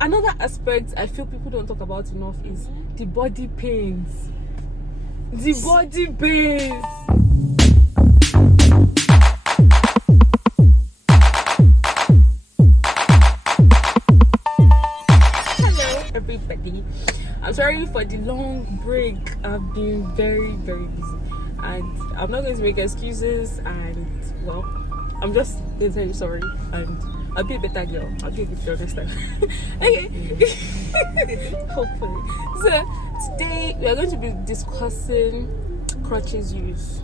another aspect I feel people don't talk about enough is the body pains. The body pains. Hello, everybody. I'm sorry for the long break. I've been very, very busy, and I'm not going to make excuses. And well, I'm just going to tell you sorry, and I'll be a better girl. I'll be a good girl next time. Okay. Hopefully. So today we are going to be discussing crutches use.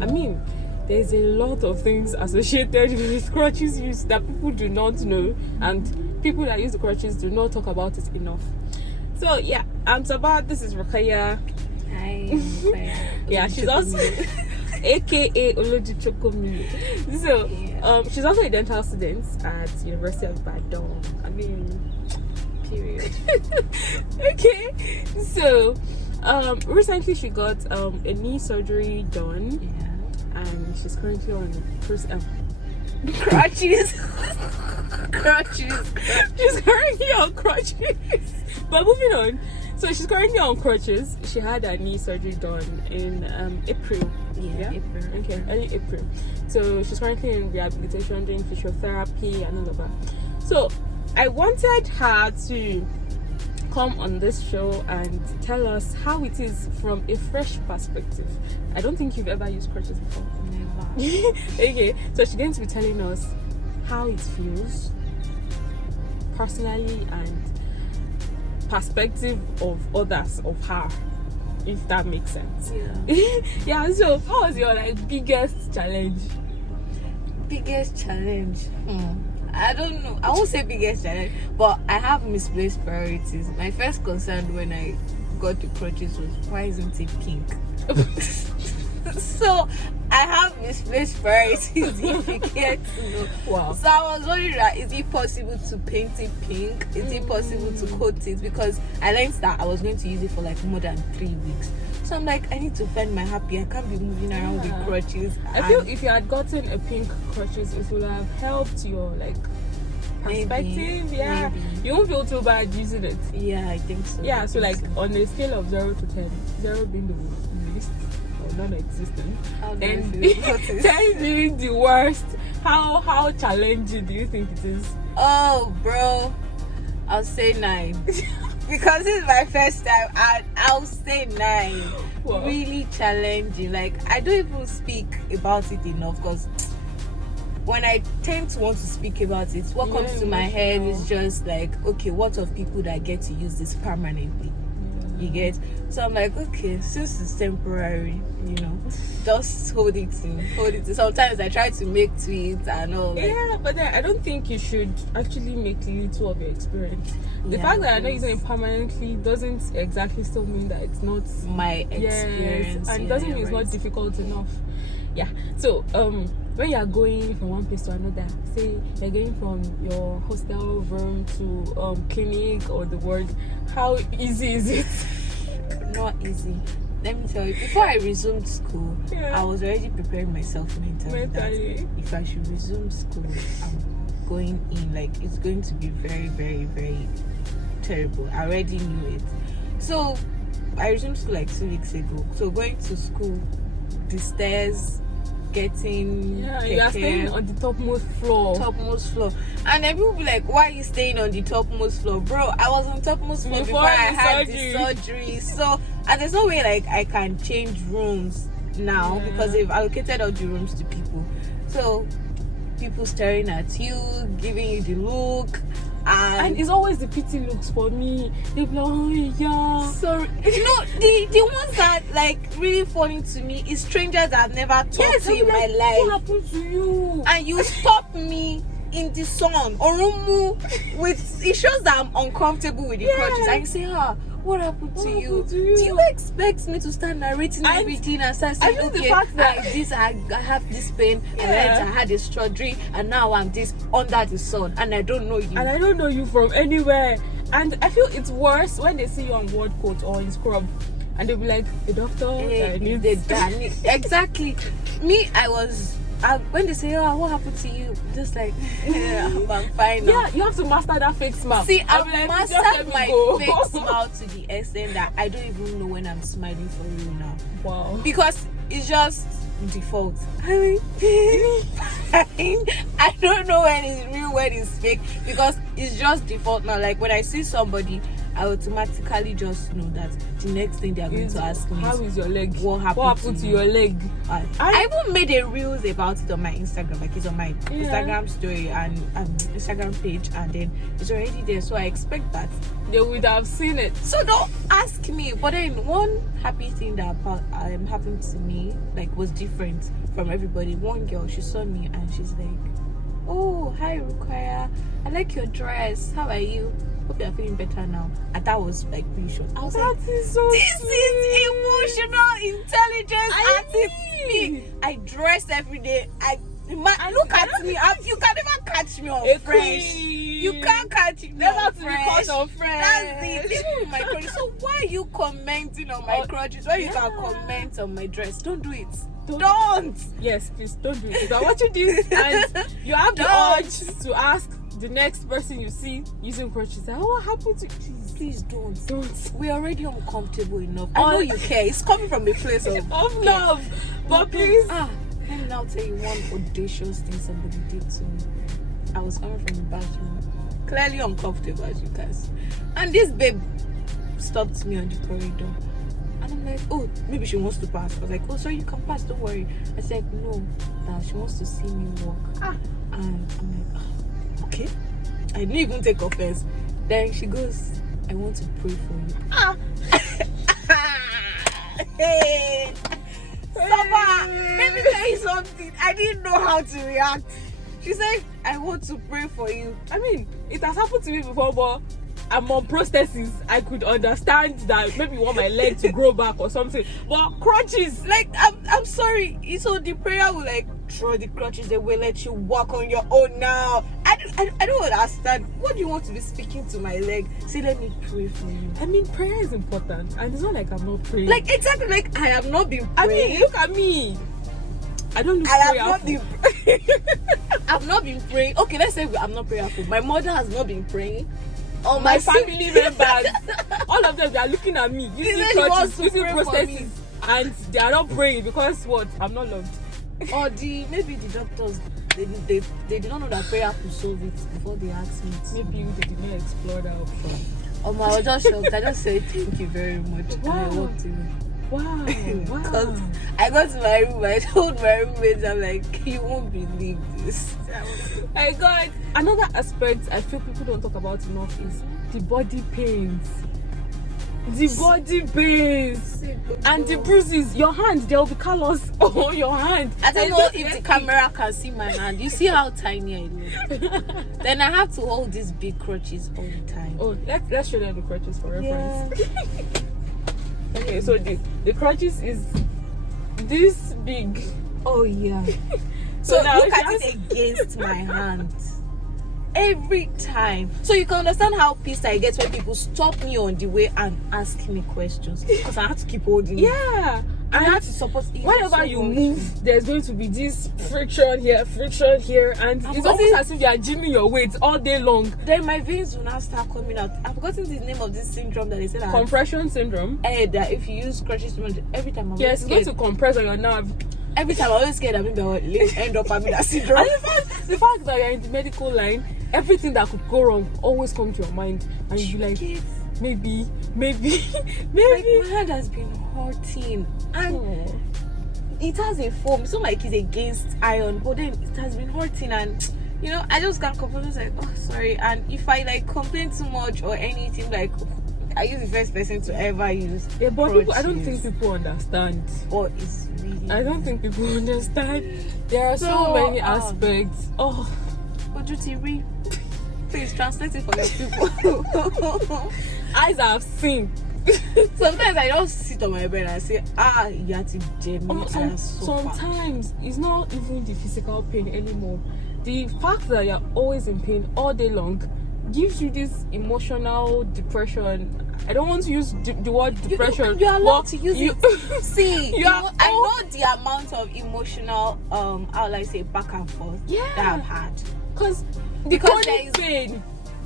I mean, there's a lot of things associated with crutches use that people do not know, and people that use the crutches do not talk about it enough. So yeah, I'm Sabaa. This is Ruqquayyah. Hi, Ruqquayyah. Yeah, she's also AKA Oloji Chokomi. So she's also a dental student at University of Ibadan. I mean, period. Okay, so recently she got a knee surgery done. Yeah. And she's currently on Crutches. Crutches. She's currently on crutches. But moving on. So she's currently on crutches. She had her knee surgery done in April. Yeah, April. Okay, early April. So she's currently in rehabilitation, doing physiotherapy and all of that. So I wanted her to come on this show and tell us how it is from a fresh perspective. I don't think you've ever used crutches before. Never. Okay, so she's going to be telling us how it feels personally and perspective of others of her, if that makes sense. Yeah. Yeah, so what was your biggest challenge? Biggest challenge? I don't know. I won't say biggest challenge, but I have misplaced priorities. My first concern when I got the crutches was, why isn't it pink? So I have misplaced priorities, if you care to know. Wow. So I was wondering, is it possible to paint it pink? Is it possible to coat it? Because I learned that I was going to use it for more than 3 weeks. So I'm like, I need to find my happy. I can't be moving around with crutches. I feel if you had gotten a pink crutches, it would have helped your perspective. Maybe, yeah, maybe. You won't feel too bad using it. Yeah, I think so. Yeah, so on a scale of 0 to 10, 0 being the least or non-existent, and 10 being the worst, how challenging do you think it is? Oh, bro, I'll say 9. Because this is my first time, I'll say 9. Wow. Really challenging. I don't even speak about it enough, because when I tend to want to speak about it, what comes to my head is just okay, what of people that get to use this permanently? You get? So I'm like, okay, since it's temporary, just hold it in. Sometimes I try to make tweets and all. Yeah, but then I don't think you should actually make little of your experience. The fact that I'm not using it permanently doesn't exactly still mean that it's not my experience. Yes, and it doesn't mean it's not difficult enough. Yeah. So when you're going from one place to another, say you're going from your hostel room to clinic or the ward, how easy is it? Not easy. Let me tell you, before I resumed school, I was already preparing myself mentally. That if I should resume school, I'm going in it's going to be very, very, very terrible. I already knew it. So I resumed school 2 weeks ago. So going to school, the stairs, getting you are staying on the topmost floor, and then people be like, why are you staying on the topmost floor? Bro, I was on topmost floor before I had the surgery. So and there's no way I can change rooms now, because they've allocated all the rooms to people. So people staring at you, giving you the look, and it's always the pity looks for me. They be like, oh yeah, sorry. The ones that really funny to me is strangers that I've never talked to in my life. What happened to you? And you stop me in the sun, Oromu, it shows that I'm uncomfortable with the crutches. And you say, what happened to you? Do you expect me to start narrating everything and start saying, okay, I have this pain, and then I had a surgery, and now I'm this under the sun, and I don't know you. And I don't know you from anywhere. And I feel it's worse when they see you on ward coat or in scrub, and they'll be like, the doctor needs... Exactly. Me, I was when they say, "Oh, what happened to you?" Just like, I'm fine now. Yeah, you have to master that fake smile. See, I've like, mastered my fake smile to the extent that I don't even know when I'm smiling for you now. Wow. Because it's just default. I mean, I don't know when it's real, when it's fake, because it's just default now. Like when I see somebody, I automatically just know that the next thing they are going to ask me how is your leg? What happened to your leg? I even made a reels about it on my Instagram, like it's on my Instagram story and Instagram page, and then it's already there, so I expect that they would have seen it. So don't ask me. But then one happy thing that happened to me, like, was different from everybody. One girl, she saw me and she's like, "Oh, hi Ruqquayyah, I like your dress. How are you? Hope you're feeling better now." And that was like reassured. I was like, is so this sweet. is emotional intelligence at its peak. I dress every day. Look at me. You can never catch me on fresh. You can't catch me on fresh. That's it. Even with my crutches. So why are you commenting on my crutches? Why you can comment on my dress? Don't do it. Don't. Yes, please don't do it. I'm watching this and you have the urge to ask the next person you see using crutches, like, "Oh, what happened to you?" Please don't. Don't. We're already uncomfortable enough. I know you care. It's coming from a place of love. But please. Let me now tell you one audacious thing somebody did to me. I was coming from the bathroom, clearly uncomfortable as you can see, and this babe stopped me on the corridor. And I'm like, "Oh, maybe she wants to pass." I was like, "Oh, sorry, you can pass, don't worry." I said, "No, she wants to see me walk." And I'm like, okay. I didn't even take offense. Then she goes, "I want to pray for you." Hey, Sabaa, let me tell you something. I didn't know how to react. She said, "I want to pray for you." I mean, it has happened to me before, but I'm on prosthesis. I could understand that maybe you want my leg to grow back or something. But crutches, like, I'm sorry. So the prayer will like throw the crutches. They will let you walk on your own now. I don't understand. What do you want to be speaking to my leg? Say, "Let me pray for you." I mean, prayer is important, and it's not like I'm not praying. Like, exactly, like I have not been praying. I mean, look at me. I don't look I've not been praying. Okay, let's say I'm not prayerful. My mother has not been praying. All my family members, all of them, they are looking at me using crutches, using prosthesis, and they are not praying because what? I'm not loved. Or maybe the doctors, they did not know that prayer could solve it before they asked me to. Maybe they did not explore that option. I was just shocked. I just said thank you very much. Wow. And I walked away. Wow. Because I got to my room, I told my roommates, I'm like, "You won't believe this." My God. Another aspect I feel people don't talk about enough is the body pains. The body pains and the bruises. Your hand, there will be colors on your hand. I don't know if the camera can see my hand. You see how tiny I look. Then I have to hold these big crutches all the time. Oh, let's show them the crutches for reference. Yeah. Okay, so the crutches is this big. Oh yeah. So now look at it against my hand. Every time. So you can understand how pissed I get when people stop me on the way and ask me questions, because I have to keep holding it. Yeah. And I have to support it. Whenever you move, there's going to be this friction here, and it's almost as if you are gymming your weight all day long. Then my veins will now start coming out. I've forgotten the name of this syndrome that they said. Compression syndrome. That if you use crutches, every time I'm it's going to compress on your nerve. Every time I'm always scared that maybe I'll end up having that syndrome. And the fact that you're in the medical line, everything that could go wrong always comes to your mind, and you're like, maybe. Like, my hand has been hurting, and it has a foam. It's not like it's against iron, but then it has been hurting, and I just can't complain. It's like, "Oh, sorry." And if I like complain too much or anything, like, I use the first person to ever use. Yeah, but people, I don't think people understand. Or it's really. I don't think people understand. There are so many aspects. Ojuti, please translate it for your people. Eyes have seen. Sometimes I don't sit on my bed and say, Yati Jenny. Sometimes it's not even the physical pain anymore. The fact that you're always in pain all day long gives you this emotional depression. I don't want to use the word depression. You are allowed to use it. See, I know the amount of emotional, how will I say, back and forth that I've had. Because there is pain.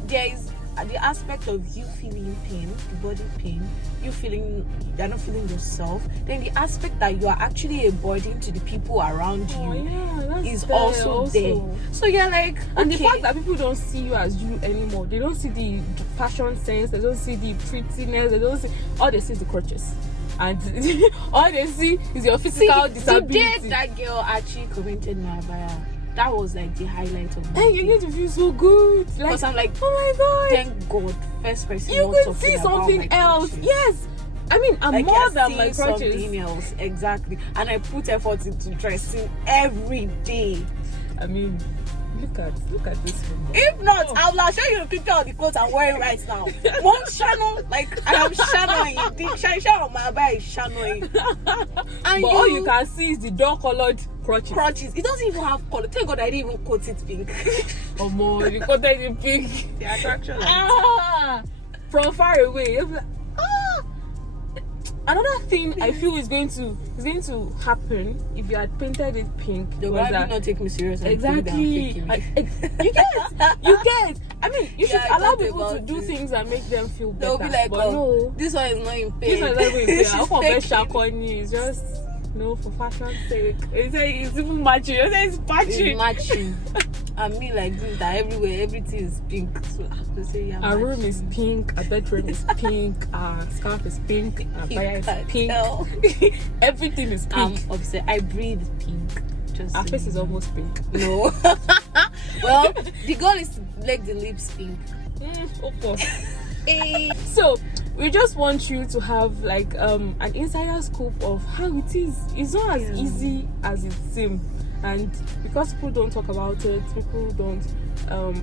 There is the aspect of you feeling pain, the body pain, you're not feeling yourself. Then the aspect that you are actually a burden to the people around you is also there. So you're like, and the fact that people don't see you as you anymore, they don't see the fashion sense, they don't see the prettiness, they don't see, all they see is the crutches. And all they see is your physical disability. Today that girl actually commented my bio. That was like the highlight of my day. You need to feel so good. Because I'm like, oh my god, thank God, first person. You can see something else. Crutches. Yes. I mean, I'm like more than my crutches. Something else, exactly. And I put effort into dressing every day. I mean, look at this one. If not, I'll show you the picture of the clothes I'm wearing right now. One channel, like I am channeling. The channel on my bag is channeling. And but all you can see is the dark colored crutches. It doesn't even have color. Thank God I didn't even coat it pink. Oh more, you coated it in pink. The attraction. From far away, you're like, Another thing I feel is going to happen if you had painted it pink. They will not take me seriously. Exactly. You get. I mean, you should allow people to do things and make them feel better. They'll be like, but no, this one is not in pain. This one is not even in pain. I'll compare Shakoni. It's just for fashion's sake. It's even matching. It's matching. And me like this, that everywhere, everything is pink. So I have to say, our room is pink, our bedroom is pink, our scarf is pink, our fire is pink. Everything is pink. I'm upset. I breathe pink. Our face is almost pink. No. Well, the goal is to make the lips pink. Of course. So we just want you to have like an insider scoop of how it is. It's not as easy as it seems. And because people don't talk about it, people don't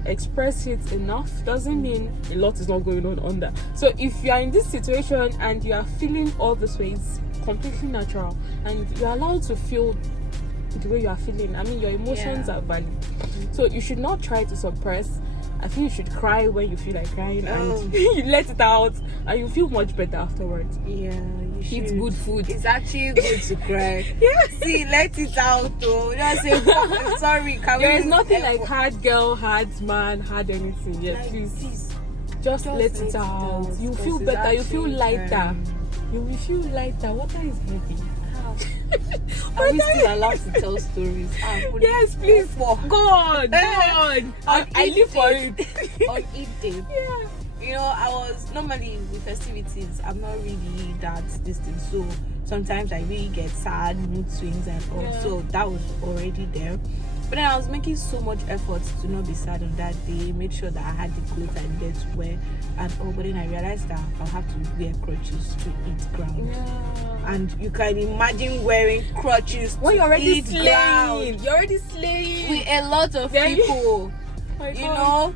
express it enough, doesn't mean a lot is not going on under. So if you are in this situation and you are feeling all this way, it's completely natural, and you're allowed to feel the way you are feeling. I mean, your emotions are valid. So you should not try to suppress. I think you should cry when you feel like crying, and you let it out, and you feel much better afterwards. Yeah, you should. Eat good food. It's actually good to cry. See, let it out though. Don't say, sorry. There is nothing like hard girl, hard man, hard anything. Yeah, like, please. Just let it out. You feel better. You feel lighter. You will feel lighter. Water is heavy. Are we still allowed to tell stories? Yes, please. Go on. I live for it. On Eid Day. Yeah. You know, I was normally with festivities, I'm not really that distant. So sometimes I really get sad, mood swings and all. Yeah. So that was already there. But then I was making so much effort to not be sad on that day, made sure that I had the clothes I needed to wear and all. But then I realized that I'll have to wear crutches to eat ground. Yeah. And you can imagine wearing crutches when you're already slaying. Ground. You're already slaying with a lot of people. You know?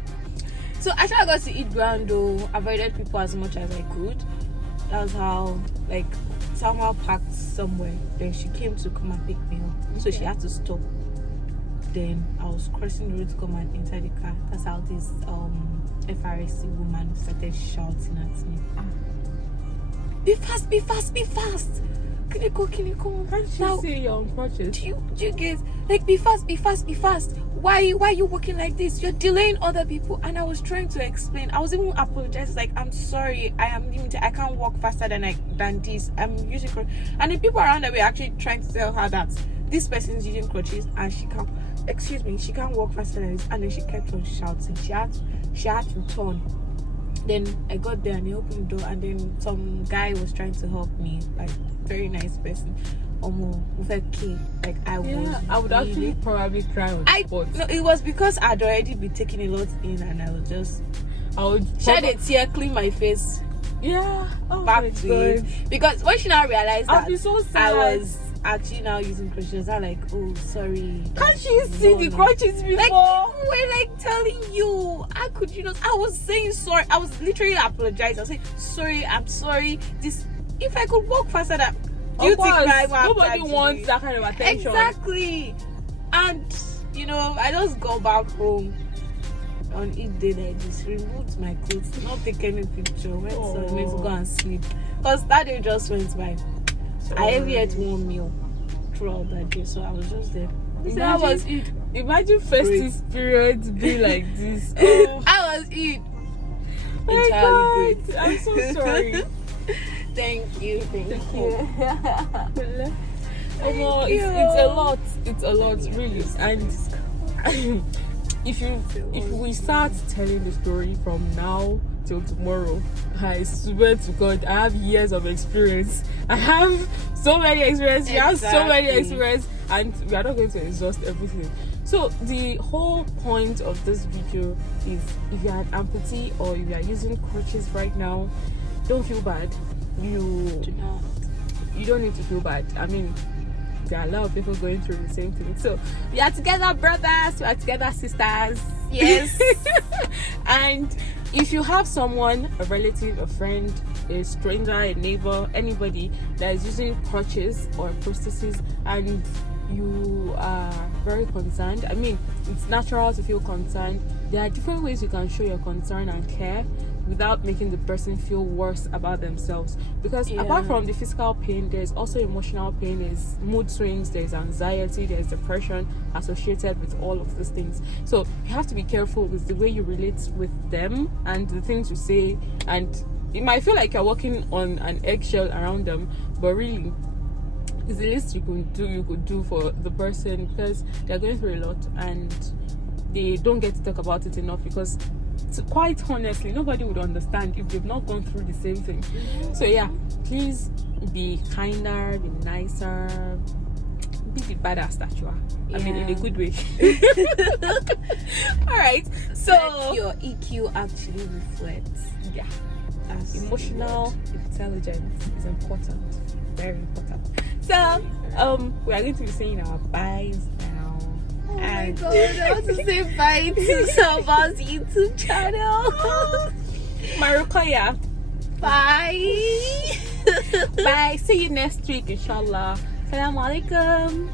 So after I got to eat ground though, avoided people as much as I could. That was how, like, somehow parked somewhere. Then she came to come and pick me up. So she had to stop. Then I was crossing the road to come and enter the car. That's how this FRSC woman started shouting at me. Be fast, be fast, be fast. Can you go? Can't you see you're on crutches? Do you get, like, be fast, be fast, be fast. Why are you walking like this? You're delaying other people. And I was trying to explain. I was even apologizing, like, I'm sorry, I am limited. I can't walk faster than this. I'm using crutches. And the people around her were actually trying to tell her that this person is using crutches and she can't walk faster than this. And then she kept on shouting. She had to turn. Then I got there and he opened the door, and then some guy was trying to help me, like, very nice person. With a key, like, I would actually probably cry on the spot. No, it was because I'd already been taking a lot in, and I would shed a tear, clean my face. Yeah, back to it. Because when she now realized that so sad. I was actually now using crutches, I'm like, oh, sorry. Can't you see the crutches before? Like, we're like telling you, I was saying sorry. I was literally apologizing. I was saying, sorry, I'm sorry. If I could walk faster than nobody wants that kind of attention. Exactly. And I just got back home. on each day like this, removed my clothes, not take any picture, went somewhere to go and sleep. Because that day just went by. I only ate one meal throughout that day, so I was just there. Imagine festive periods be like this. I was it. My Entirely God, great. I'm so sorry. Thank you. It's a lot, really. And if we start telling the story from now till tomorrow, I swear to God, I have years of experience. I have so many experience. You have so many experience, and we are not going to exhaust everything. So the whole point of this video is, if you are an amputee or if you are using crutches right now, don't feel bad. You don't need to feel bad. I mean, there are a lot of people going through the same thing. So we are together, brothers. We are together, sisters. Yes. And if you have someone, a relative, a friend, a stranger, a neighbor, anybody that is using crutches or prostheses, and you are very concerned, I mean, it's natural to feel concerned. There are different ways you can show your concern and care without making the person feel worse about themselves, because apart from the physical pain, there's also emotional pain, there's mood swings, there's anxiety, there's depression associated with all of these things. So you have to be careful with the way you relate with them and the things you say, and it might feel like you're walking on an eggshell around them, but really it's the least you could do for the person, because they're going through a lot and they don't get to talk about it enough, because quite honestly, nobody would understand if they've not gone through the same thing. So yeah, please be kinder, be nicer, be the badass that you are. I mean, in a good way. All right, so let your EQ actually reflects. Yeah, That's emotional intelligence is important, very important. So we are going to be saying our byes now. Oh my God, I want to say bye to Sabaa's YouTube channel. My Ruqquayyah. Bye. Bye. See you next week, inshallah. Assalamu alaikum.